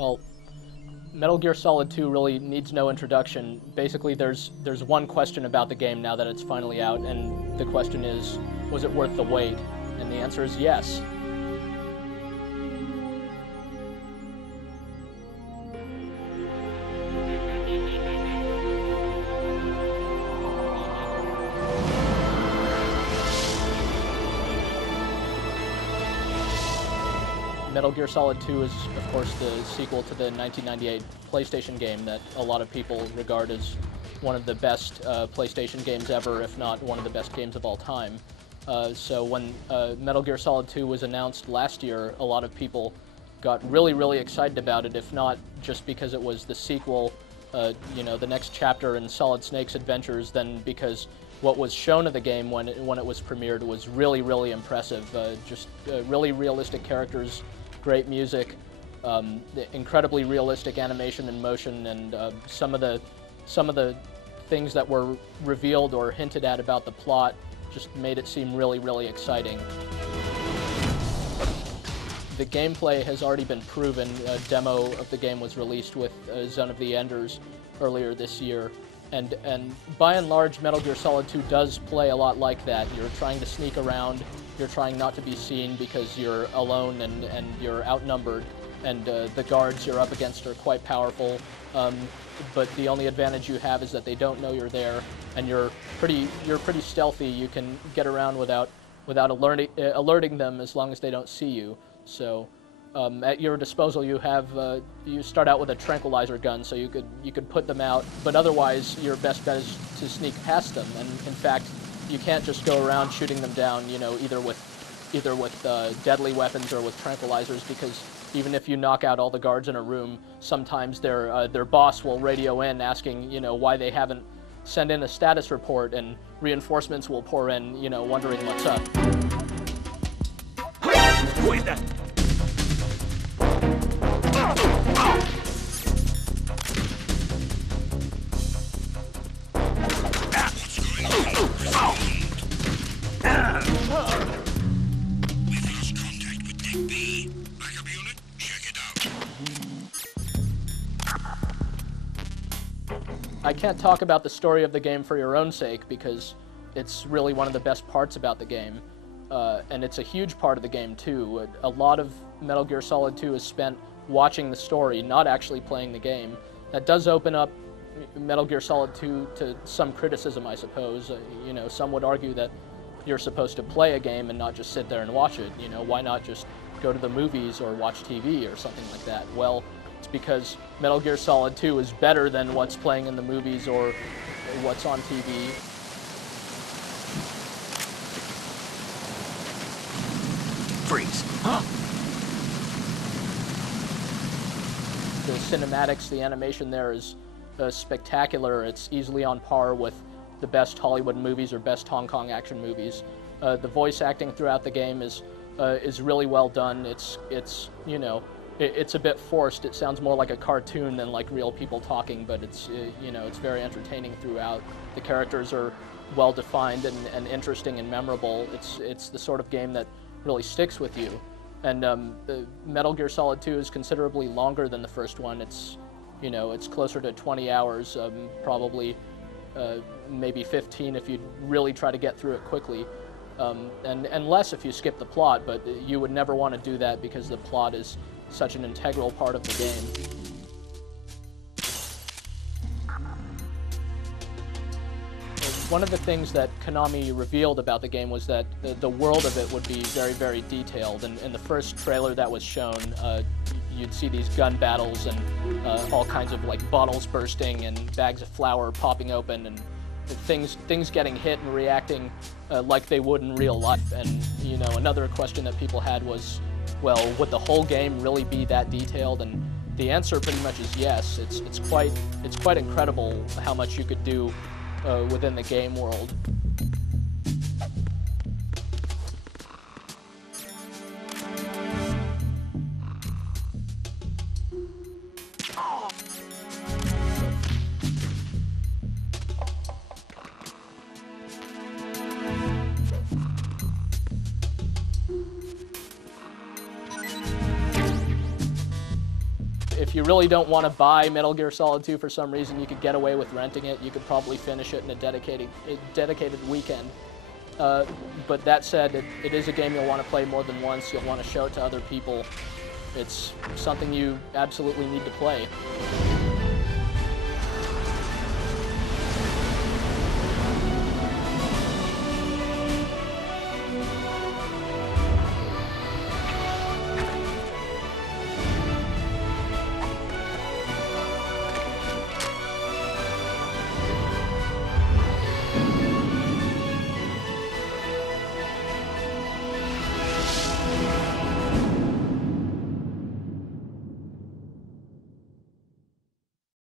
Well, Metal Gear Solid 2 really needs no introduction. Basically, there's one question about the game now that it's finally out, and the question is, was it worth the wait? And the answer is yes. Metal Gear Solid 2 is, of course, the sequel to the 1998 PlayStation game that a lot of people regard as one of the best PlayStation games ever, if not one of the best games of all time. So when Metal Gear Solid 2 was announced last year, a lot of people got really, really excited about it, if not just because it was the sequel, the next chapter in Solid Snake's adventures, then because what was shown of the game when it was premiered was really, really impressive. Really realistic characters, great music, incredibly realistic animation and motion, and some of the things that were revealed or hinted at about the plot just made it seem really, really exciting. The gameplay has already been proven. A demo of the game was released with Zone of the Enders earlier this year. And by and large, Metal Gear Solid 2 does play a lot like that. You're trying to sneak around, you're trying not to be seen because you're alone and you're outnumbered, and the guards you're up against are quite powerful. But the only advantage you have is that they don't know you're there, and you're pretty stealthy. You can get around without alerting them as long as they don't see you. So at your disposal, you have you start out with a tranquilizer gun, so you could put them out. But otherwise, your best bet is to sneak past them. And in fact, you can't just go around shooting them down, either with deadly weapons or with tranquilizers, because even if you knock out all the guards in a room, sometimes their boss will radio in asking, why they haven't sent in a status report, and reinforcements will pour in, wondering what's up. I can't talk about the story of the game for your own sake, because it's really one of the best parts about the game. And it's a huge part of the game, too. A lot of Metal Gear Solid 2 is spent watching the story, not actually playing the game. That does open up Metal Gear Solid 2 to some criticism, I suppose. Some would argue that you're supposed to play a game and not just sit there and watch it. Why not just go to the movies or watch TV or something like that? Well, it's because Metal Gear Solid 2 is better than what's playing in the movies or what's on TV. Freeze. Huh? The cinematics, the animation there is spectacular. It's easily on par with the best Hollywood movies or best Hong Kong action movies. The voice acting throughout the game is really well done. It's a bit forced. It sounds more like a cartoon than like real people talking, but it's very entertaining throughout. The characters are well defined and interesting and memorable. It's the sort of game that really sticks with you. And the Metal Gear Solid 2 is considerably longer than the first one. It's closer to 20 hours, probably maybe 15 if you really try to get through it quickly. And less if you skip the plot, but you would never want to do that because the plot is such an integral part of the game. One of the things that Konami revealed about the game was that the world of it would be very, very detailed. And in the first trailer that was shown, you'd see these gun battles and all kinds of like bottles bursting and bags of flour popping open and things getting hit and reacting like they would in real life. And another question that people had was, well, would the whole game really be that detailed? And the answer pretty much is yes. It's quite incredible how much you could do within the game world. If you really don't want to buy Metal Gear Solid 2 for some reason, you could get away with renting it. You could probably finish it in a dedicated weekend. But that said, it is a game you'll want to play more than once. You'll want to show it to other people. It's something you absolutely need to play.